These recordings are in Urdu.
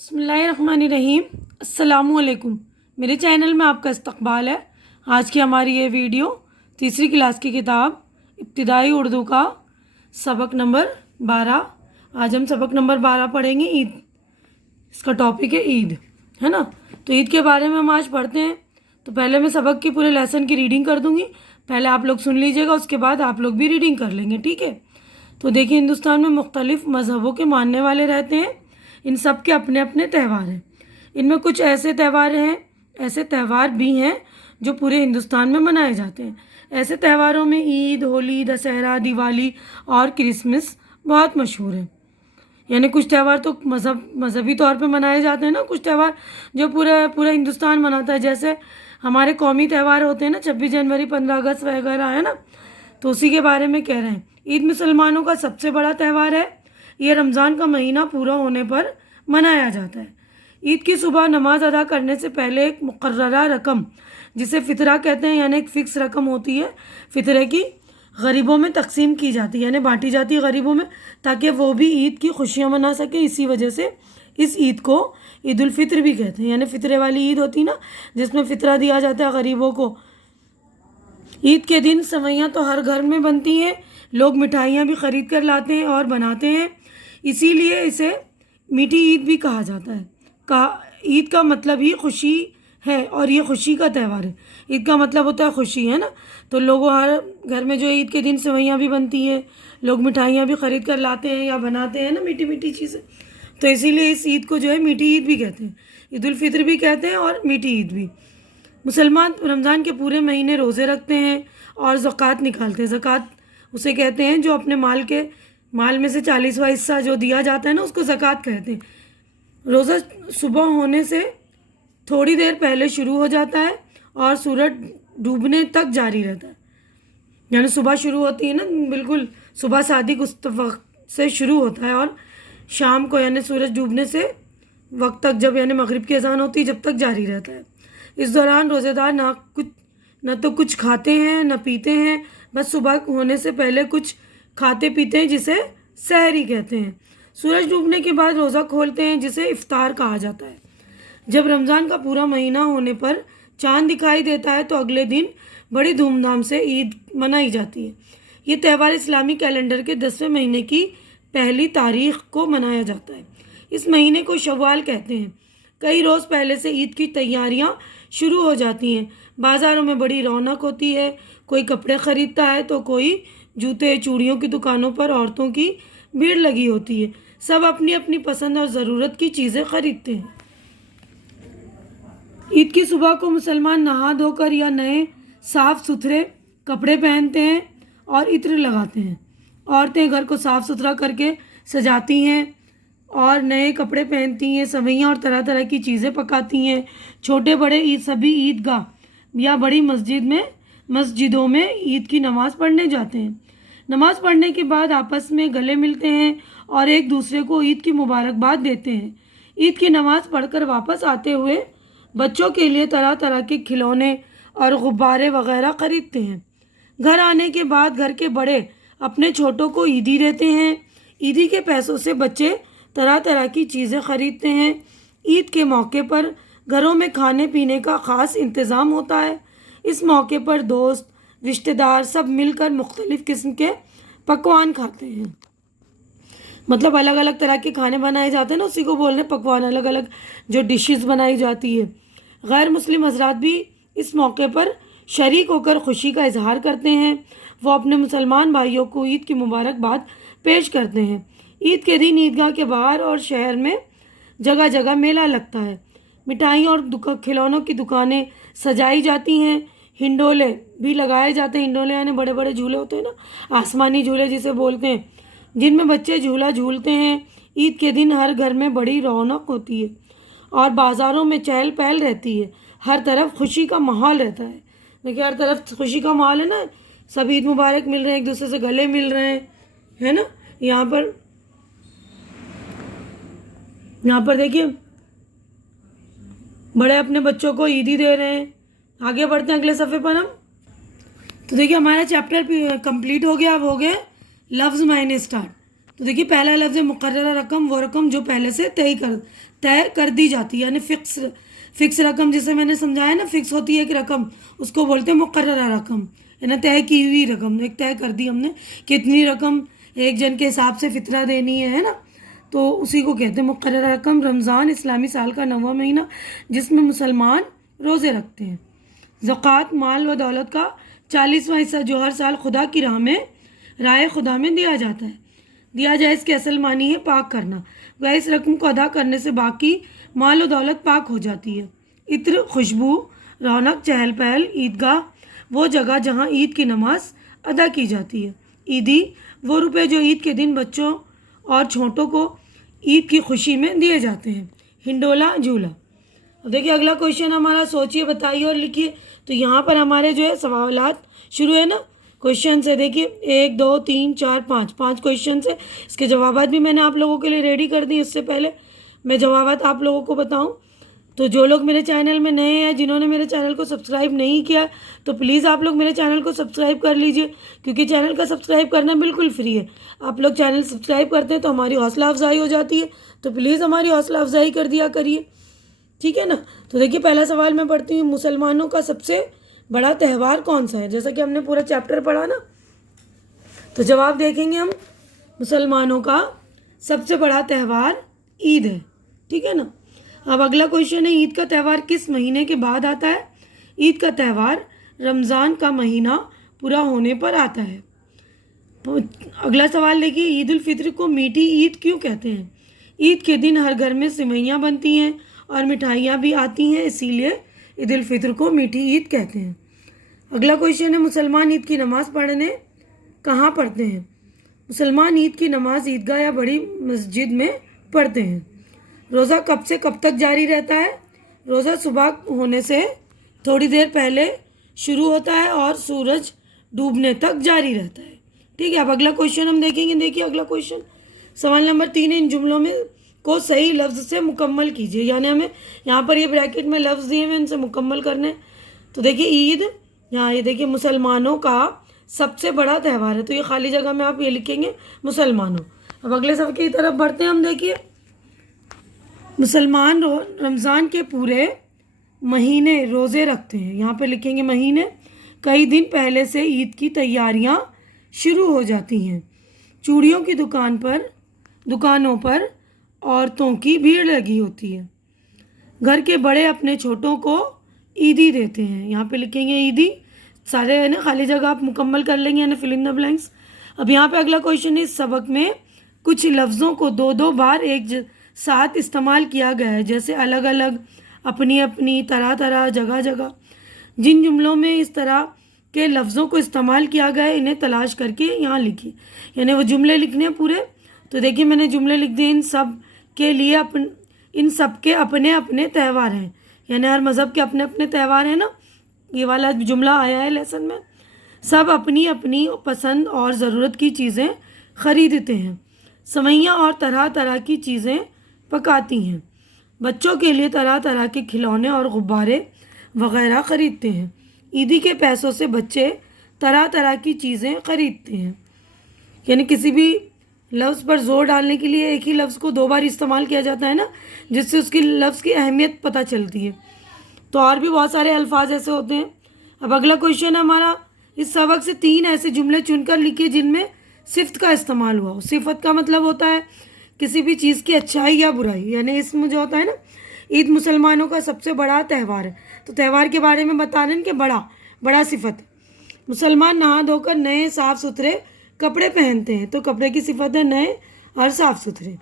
بسم اللہ الرحمن الرحیم۔ السلام علیکم، میرے چینل میں آپ کا استقبال ہے۔ آج کی ہماری یہ ویڈیو تیسری کلاس کی کتاب ابتدائی اردو کا سبق نمبر 12۔ آج ہم سبق نمبر 12 پڑھیں گے، عید۔ اس کا ٹاپک ہے عید، ہے نا؟ تو عید کے بارے میں ہم آج پڑھتے ہیں۔ تو پہلے میں سبق کی پورے لیسن کی ریڈنگ کر دوں گی، پہلے آپ لوگ سن لیجیے گا، اس کے بعد آپ لوگ بھی ریڈنگ کر لیں گے، ٹھیک ہے؟ تو دیکھیں، ہندوستان میں مختلف مذہبوں کے ماننے والے رہتے ہیں۔ ان سب کے اپنے اپنے تہوار ہیں۔ ان میں کچھ ایسے تہوار بھی ہیں جو پورے ہندوستان میں منائے جاتے ہیں۔ ایسے تہواروں میں عید، ہولی، دسہرہ، دیوالی اور کرسمس بہت مشہور ہیں۔ یعنی کچھ تہوار تو مذہبی طور پہ منائے جاتے ہیں نا، کچھ تہوار جو پورا ہندوستان مناتا ہے، جیسے ہمارے قومی تہوار ہوتے ہیں نا، 26 جنوری، 15 اگست وغیرہ، ہے نا؟ تو اسی کے بارے میں کہہ رہے ہیں۔ عید مسلمانوں کا سب سے بڑا تہوار ہے۔ یہ رمضان کا مہینہ پورا ہونے پر منایا جاتا ہے۔ عید کی صبح نماز ادا کرنے سے پہلے ایک مقررہ رقم، جسے فطرہ کہتے ہیں، یعنی ایک فکس رقم ہوتی ہے فطرے کی، غریبوں میں تقسیم کی جاتی ہے، یعنی بانٹی جاتی ہے غریبوں میں، تاکہ وہ بھی عید کی خوشیاں منا سکیں۔ اسی وجہ سے اس عید کو عید الفطر بھی کہتے ہیں، یعنی فطرے والی عید ہوتی نا، جس میں فطرہ دیا جاتا ہے غریبوں کو۔ عید کے دن سوئیاں تو ہر گھر میں بنتی ہیں، لوگ مٹھائیاں بھی خرید کر لاتے ہیں اور بناتے ہیں، اسی لیے اسے میٹھی عید بھی کہا جاتا ہے۔ عید کا مطلب ہی خوشی ہے، اور یہ خوشی کا تہوار ہے۔ عید کا مطلب ہوتا ہے خوشی، ہے نا؟ تو لوگوں ہر گھر میں جو عید کے دن سوئیاں بھی بنتی ہیں، لوگ مٹھائیاں بھی خرید کر لاتے ہیں یا بناتے ہیں نا، میٹھی میٹھی چیزیں، تو اسی لیے اس عید کو جو ہے میٹھی عید بھی کہتے ہیں، عید الفطر بھی کہتے ہیں اور میٹھی عید بھی۔ مسلمان رمضان کے پورے مہینے روزے رکھتے ہیں اور زکوٰۃ نکالتے ہیں۔ زکوٰۃ اسے کہتے ہیں جو اپنے مال میں سے 40واں حصہ جو دیا جاتا ہے نا، اس کو زکوٰۃ کہتے ہیں۔ روزہ صبح ہونے سے تھوڑی دیر پہلے شروع ہو جاتا ہے اور سورج ڈوبنے تک جاری رہتا ہے۔ یعنی صبح شروع ہوتی ہے نا، بالکل صبح صادق اس وقت سے شروع ہوتا ہے، اور شام کو یعنی سورج ڈوبنے سے وقت تک، جب یعنی مغرب کی اذان ہوتی ہے، جب تک جاری رہتا ہے۔ اس دوران روزے دار نہ تو کچھ کھاتے ہیں نہ پیتے ہیں، بس صبح ہونے سے پہلے کچھ کھاتے پیتے ہیں، جسے سحری کہتے ہیں۔ سورج ڈوبنے کے بعد روزہ کھولتے ہیں، جسے افطار کہا جاتا ہے۔ جب رمضان کا پورا مہینہ ہونے پر چاند دکھائی دیتا ہے تو اگلے دن بڑی دھوم دھام سے عید منائی جاتی ہے۔ یہ تہوار اسلامی کیلنڈر کے 10ویں مہینے کی پہلی تاریخ کو منایا جاتا ہے۔ اس مہینے کو شوال کہتے ہیں۔ کئی روز پہلے سے عید کی تیاریاں شروع ہو جاتی ہیں۔ بازاروں میں بڑی رونق ہوتی ہے، کوئی کپڑے خریدتا ہے تو کوئی جوتے چوڑیوں کی دکانوں پر عورتوں کی بھیڑ لگی ہوتی ہے۔ سب اپنی اپنی پسند اور ضرورت کی چیزیں خریدتے ہیں۔ عید کی صبح کو مسلمان نہا دھو کر یا نئے صاف ستھرے کپڑے پہنتے ہیں اور عطر لگاتے ہیں۔ عورتیں گھر کو صاف ستھرا کر کے سجاتی ہیں اور نئے کپڑے پہنتی ہیں، سوئیاں اور طرح طرح کی چیزیں پکاتی ہیں۔ چھوٹے بڑے سبھی عیدگاہ یا بڑی مسجدوں میں عید کی نماز پڑھنے جاتے ہیں۔ نماز پڑھنے کے بعد آپس میں گلے ملتے ہیں اور ایک دوسرے کو عید کی مبارکباد دیتے ہیں۔ عید کی نماز پڑھ کر واپس آتے ہوئے بچوں کے لیے طرح طرح کے کھلونے اور غبارے وغیرہ خریدتے ہیں۔ گھر آنے کے بعد گھر کے بڑے اپنے چھوٹوں کو عیدی دیتے ہیں۔ عیدی کے پیسوں سے بچے طرح طرح کی چیزیں خریدتے ہیں۔ عید کے موقع پر گھروں میں کھانے پینے کا خاص انتظام ہوتا ہے۔ اس موقع پر دوست رشتہ دار سب مل کر مختلف قسم کے پکوان کھاتے ہیں۔ مطلب الگ الگ طرح کے کھانے بنائے جاتے ہیں نا، اسی کو بول رہے ہیں پکوان، الگ الگ جو ڈشز بنائی جاتی ہے۔ غیر مسلم حضرات بھی اس موقع پر شریک ہو کر خوشی کا اظہار کرتے ہیں۔ وہ اپنے مسلمان بھائیوں کو عید کی مبارکباد پیش کرتے ہیں۔ عید کے دن عیدگاہ کے باہر اور شہر میں جگہ جگہ میلہ لگتا ہے۔ مٹھائیوں اور کھلونوں کی دکانیں سجائی جاتی ہیں۔ ہنڈولے بھی لگائے جاتے ہیں۔ ہنڈولے یعنی بڑے بڑے جھولے ہوتے ہیں نا، آسمانی جھولے جسے بولتے ہیں، جن میں بچے جھولا جھولتے ہیں۔ عید کے دن ہر گھر میں بڑی رونق ہوتی ہے اور بازاروں میں چہل پہل رہتی ہے۔ ہر طرف خوشی کا ماحول رہتا ہے۔ دیکھیے ہر طرف خوشی کا ماحول ہے نا، سب عید مبارک مل رہے ہیں، ایک دوسرے سے گلے مل رہے ہیں، ہے نا؟ یہاں پر دیکھیے بڑے اپنے بچوں کو عیدی دے رہے ہیں۔ آگے بڑھتے ہیں اگلے صفحے پر ہم۔ تو دیکھیے ہمارا چیپٹر کمپلیٹ ہو گیا۔ اب ہو گئے لفظ معنی اسٹارٹ۔ تو دیکھیے پہلا لفظ ہے مقررہ رقم، وہ رقم جو پہلے سے طے کر دی جاتی ہے، یعنی فکس رقم جسے میں نے سمجھایا نا، فکس ہوتی ہے ایک رقم، اس کو بولتے ہیں مقررہ رقم، یعنی طے کی ہوئی رقم، ایک طے کر دی ہم نے کہ اتنی رقم ایک جن کے حساب سے فطرہ دینی ہے نا، تو اسی کو کہتے ہیں مقررہ رقم۔ رمضان اسلامی سال کا 9واں مہینہ جس میں مسلمان روزے رکھتے ہیں۔ زکوٰۃ مال و دولت کا 40واں حصہ جو ہر سال خدا کی راہ خدا میں دیا جاتا ہے، دیا جائے اس کے اصل معنی ہے پاک کرنا، وہ اس رقم کو ادا کرنے سے باقی مال و دولت پاک ہو جاتی ہے۔ عطر، خوشبو، رونق، چہل پہل، عیدگاہ وہ جگہ جہاں عید کی نماز ادا کی جاتی ہے۔ عیدی وہ روپے جو عید کے دن بچوں اور چھوٹوں کو عید کی خوشی میں دیے جاتے ہیں۔ ہنڈولا، جھولا۔ دیکھیے اگلا کویشچن ہمارا، سوچیے بتائیے اور لکھیے۔ تو یہاں پر ہمارے جو ہے سوالات شروع ہے نا کویشچن سے، دیکھیے 1 2 3 4 5 کویشچن سے، اس کے جوابات بھی میں نے آپ لوگوں کے لیے ریڈی کر دی۔ اس سے پہلے میں جوابات آپ لوگوں کو بتاؤں تو جو لوگ میرے چینل میں نئے ہیں، جنہوں نے میرے چینل کو سبسکرائب نہیں کیا، تو پلیز آپ لوگ میرے چینل کو سبسکرائب کر لیجئے، کیونکہ چینل کا سبسکرائب کرنا بالکل فری ہے۔ آپ لوگ چینل سبسکرائب کرتے ہیں تو ہماری حوصلہ افزائی ہو جاتی ہے، تو پلیز ہماری حوصلہ افزائی کر دیا کریے، ٹھیک ہے نا۔ تو دیکھیے پہلا سوال میں پڑھتی ہوں، مسلمانوں کا سب سے بڑا تہوار کون سا ہے؟ جیسا کہ ہم نے پورا چیپٹر پڑھا نا، تو جواب دیکھیں گے ہم، مسلمانوں کا سب سے بڑا تہوار عید ہے، ٹھیک ہے نا۔ اب اگلا کویشچن ہے، عید کا تہوار کس مہینے کے بعد آتا ہے؟ عید کا تہوار رمضان کا مہینہ پورا ہونے پر آتا ہے۔ اگلا سوال دیکھیے، عید الفطر کو میٹھی عید کیوں کہتے ہیں؟ عید کے دن ہر گھر میں سوئیاں بنتی ہیں اور مٹھائیاں بھی آتی ہیں، اسی لیے عید الفطر کو میٹھی عید کہتے ہیں۔ اگلا کویشچن ہے، مسلمان عید کی نماز کہاں پڑھتے ہیں؟ مسلمان عید کی نماز عیدگاہ یا بڑی مسجد میں پڑھتے ہیں۔ روزہ کب سے کب تک جاری رہتا ہے؟ روزہ صبح ہونے سے تھوڑی دیر پہلے شروع ہوتا ہے اور سورج ڈوبنے تک جاری رہتا ہے، ٹھیک ہے۔ اب اگلا کویشچن ہم دیکھیں گے، دیکھیے اگلا کویشچن، سوال نمبر 3 ہے، ان جملوں میں کو صحیح لفظ سے مکمل کیجیے، یعنی ہمیں یہاں پر یہ بریکٹ میں لفظ دیے ہوئے ان سے مکمل کرنے۔ تو دیکھیے عید، یہاں یہ دیکھیے مسلمانوں کا سب سے بڑا تہوار ہے، تو یہ خالی جگہ میں آپ یہ لکھیں گے مسلمانوں۔ اب اگلے صفحے کی طرف بڑھتے ہیں ہم، دیکھیے مسلمان رمضان کے پورے مہینے روزے رکھتے ہیں، یہاں پہ لکھیں گے مہینے، کئی دن پہلے سے عید کی تیاریاں شروع ہو جاتی ہیں، چوڑیوں کی دکانوں پر عورتوں کی بھیڑ لگی ہوتی ہے، گھر کے بڑے اپنے چھوٹوں کو عیدی دیتے ہیں، یہاں پہ لکھیں گے عیدی، سارے ہے نا خالی جگہ آپ مکمل کر لیں گے، یعنی فل ان دا بلینکس۔ اب یہاں پہ اگلا کویشچن ہے، اس سبق میں کچھ لفظوں کو 2 بار ایک ساتھ استعمال کیا گیا ہے، جیسے الگ الگ، اپنی اپنی، طرح، جگہ۔ جن جملوں میں اس طرح کے لفظوں کو استعمال کیا گیا ہے انہیں تلاش کر کے یہاں لکھیے، یعنی وہ جملے لکھنے ہیں پورے۔ تو دیکھیے میں نے جملے لکھ دیے، ان سب کے اپنے اپنے تہوار ہیں، یعنی ہر مذہب کے اپنے اپنے تہوار ہیں نا، یہ والا جملہ آیا ہے لیسن میں۔ سب اپنی اپنی پسند اور ضرورت کی چیزیں خریدتے ہیں، سوئیاں اور طرح کی چیزیں پکاتی ہیں، بچوں کے لیے طرح کے کھلونے اور غبارے وغیرہ خریدتے ہیں، عیدی کے پیسوں سے بچے طرح کی چیزیں خریدتے ہیں، یعنی کسی بھی لفظ پر زور ڈالنے کے لیے ایک ہی لفظ کو 2 بار استعمال کیا جاتا ہے نا، جس سے اس کی لفظ کی اہمیت پتہ چلتی ہے۔ تو اور بھی بہت سارے الفاظ ایسے ہوتے ہیں۔ اب اگلا کویشچن ہے ہمارا، اس سبق سے 3 ایسے جملے چن کر لکھیے جن میں صفت کا استعمال ہوا ہو۔ صفت کا مطلب ہوتا ہے کسی بھی چیز کی اچھائی یا برائی، یعنی اسم جو ہوتا ہے نا، عید مسلمانوں کا سب سے بڑا تہوار ہے، تو تہوار کے بارے میں بتا رہے ہیں کہ بڑا صفت ہے۔ مسلمان نہا دھو کر نئے صاف ستھرے کپڑے پہنتے ہیں، تو کپڑے کی صفت ہے نئے اور صاف ستھرے۔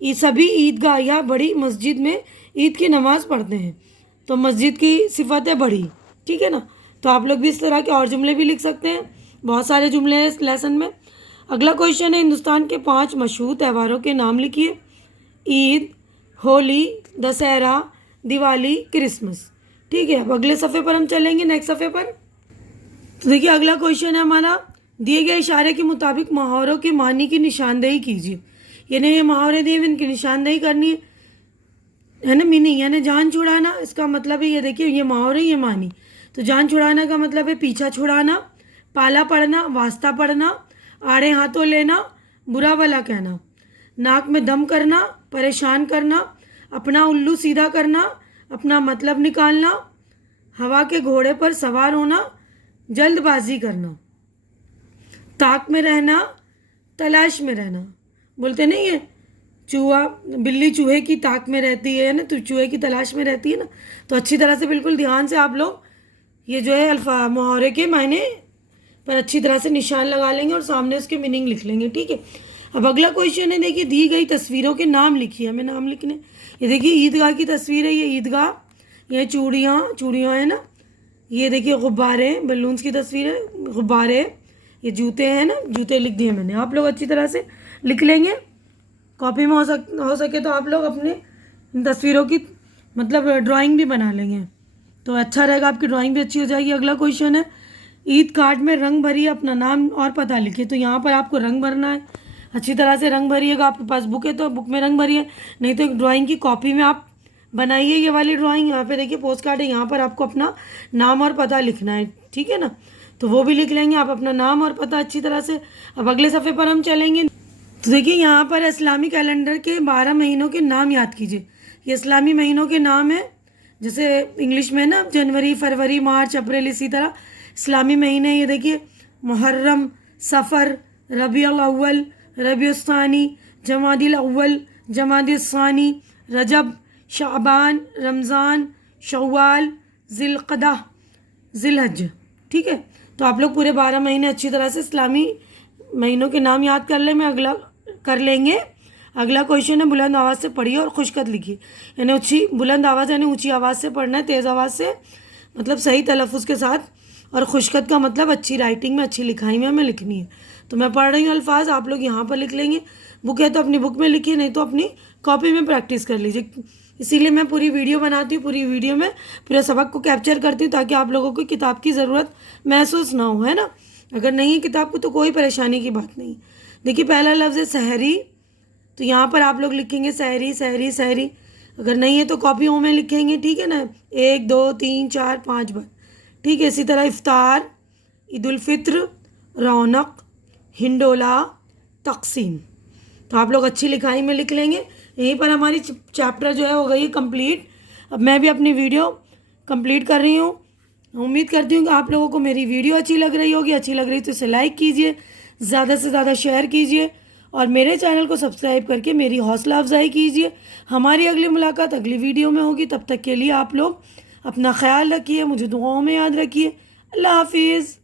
سبھی عیدگاہ یا بڑی مسجد میں عید کی نماز پڑھتے ہیں، تو مسجد کی صفت ہے بڑی، ٹھیک ہے نا۔ تو آپ لوگ بھی اس طرح کے اور جملے بھی لکھ سکتے ہیں، بہت سارے جملے ہیں اس لیسن میں۔ اگلا کویشچن ہے، ہندوستان کے 5 مشہور تہواروں کے نام لکھیے، عید، ہولی، دسہرہ، دیوالی، کرسمس، ٹھیک ہے۔ اب اگلے صفحے پر ہم چلیں گے، نیکسٹ صفحے پر۔ تو دیکھیے اگلا کویشچن ہے ہمارا، دیے گئے اشارے کے مطابق محاوروں کے معنی کی نشاندہی کیجیے، یعنی یہ محاورے دیے ان کی نشاندہی کرنی ہے نا، میننگ یعنی جان چھڑانا، اس کا مطلب ہے یہ دیکھیے یہ محاورے یہ معنی۔ تو جان چھڑانا کا مطلب ہے پیچھا چھڑانا، پالا پڑنا، واسطہ پڑنا، آڑے ہاتھوں لینا، برا بھلا کہنا، ناک میں دم کرنا، پریشان کرنا، اپنا الو سیدھا کرنا، اپنا مطلب نکالنا، ہوا کے گھوڑے پر سوار ہونا، جلد بازی کرنا، تاک میں رہنا، تلاش میں رہنا. بولتے نہیں ہے چوہا، بلی چوہے کی تاک میں رہتی ہے نا، تو چوہے کی تلاش میں رہتی ہے نا. تو اچھی طرح سے بالکل دھیان سے آپ لوگ یہ جو ہے محاورے کے معنی پر اچھی طرح سے نشان لگا لیں گے اور سامنے اس کے میننگ لکھ لیں گے. ٹھیک ہے. اب اگلا کویشچن ہے، دیکھیے دی گئی تصویروں کے نام لکھیے. ہمیں نام لکھنے، یہ دیکھیے عیدگاہ کی تصویر ہے، یہ عیدگاہ، یہ چوڑیاں ہیں نا، یہ دیکھیے غبارے، بیلونس کی تصویر ہے، غبارے، یہ جوتے ہیں نا، جوتے لکھ دیے میں نے. آپ لوگ اچھی طرح سے لکھ لیں گے. کاپی میں ہو سکے تو آپ لوگ اپنے تصویروں کی مطلب ڈرائنگ بھی بنا لیں گے تو اچھا رہے گا، آپ کی ڈرائنگ بھی اچھی ہو جائے گی. اگلا کویشچن ہے، عید کارڈ میں رنگ بھریے، اپنا نام اور پتہ لکھیے. تو یہاں پر آپ کو رنگ بھرنا ہے، اچھی طرح سے رنگ بھریے گا. آپ کے پاس بک ہے تو بک میں رنگ بھریے، نہیں تو ڈرائنگ کی کاپی میں آپ بنائیے یہ والی ڈرائنگ. یہاں پہ دیکھیے پوسٹ کارڈ ہے، یہاں پر آپ کو اپنا نام اور پتہ لکھنا ہے. ٹھیک ہے نا، تو وہ بھی لکھ لیں گے آپ اپنا نام اور پتہ اچھی طرح سے. اب اگلے صفحے پر ہم چلیں گے تو دیکھیے یہاں پر اسلامی کیلنڈر کے 12 مہینوں کے نام یاد کیجیے. یہ اسلامی مہینوں کے نام ہیں، جیسے انگلش میں نا جنوری، فروری، مارچ، اپریل، اسی طرح اسلامی مہینے. یہ دیکھیے محرم، صفر، ربیع الاول، ربیع الثانی، جمادی الاول، جمادی الثانی، رجب، شعبان، رمضان، شوال، ذی القعدہ، ذی الحج. ٹھیک ہے. تو آپ لوگ پورے 12 مہینے اچھی طرح سے اسلامی مہینوں کے نام یاد کر لیں گے. اگلا کویشچن ہے، بلند آواز سے پڑھیے اور خشکت لکھیے. یعنی بلند آواز یعنی اونچی آواز سے پڑھنا ہے، تیز آواز سے مطلب صحیح تلفظ کے ساتھ، اور خشکت کا مطلب اچھی رائٹنگ میں، اچھی لکھائی میں ہمیں لکھنی ہے. تو میں پڑھ رہی ہوں الفاظ، آپ لوگ یہاں پر لکھ لیں گے. بک ہے تو اپنی بک میں لکھیے، نہیں تو اپنی کاپی میں پریکٹس کر لیجیے. اسی لیے میں پوری ویڈیو بناتی ہوں، پوری ویڈیو میں پورے سبق کو کیپچر کرتی ہوں تاکہ آپ لوگوں کو کتاب کی ضرورت محسوس نہ ہو، ہے نا. اگر نہیں ہے کتاب کو تو کوئی پریشانی کی بات نہیں. دیکھیے پہلا لفظ ہے سحری، تو یہاں پر آپ لوگ لکھیں گے سحری، سحری، سحری. اگر نہیں ہے تو کاپیوں میں لکھیں گے. ٹھیک ہے نا، 1 2 3 4 5 بار. ٹھیک ہے. اسی طرح افطار، عید الفطر، رونق، ہنڈولہ، تقسیم. تو آپ لوگ اچھی لکھائی میں لکھ لیں گے. یہیں پر ہماری چیپٹر جو ہے ہو گئی کمپلیٹ. اب میں بھی اپنی ویڈیو کمپلیٹ کر رہی ہوں. امید کرتی ہوں کہ آپ لوگوں کو میری ویڈیو اچھی لگ رہی ہوگی. اچھی لگ رہی تو اسے لائک کیجیے، زیادہ سے زیادہ شیئر کیجیے، اور میرے چینل کو سبسکرائب کر کے میری حوصلہ افزائی کیجیے. ہماری اگلی ملاقات اگلی ویڈیو میں ہوگی. تب تک کے لیے آپ لوگ اپنا خیال رکھیے، مجھے دعاؤں میں یاد رکھیے. اللہ حافظ.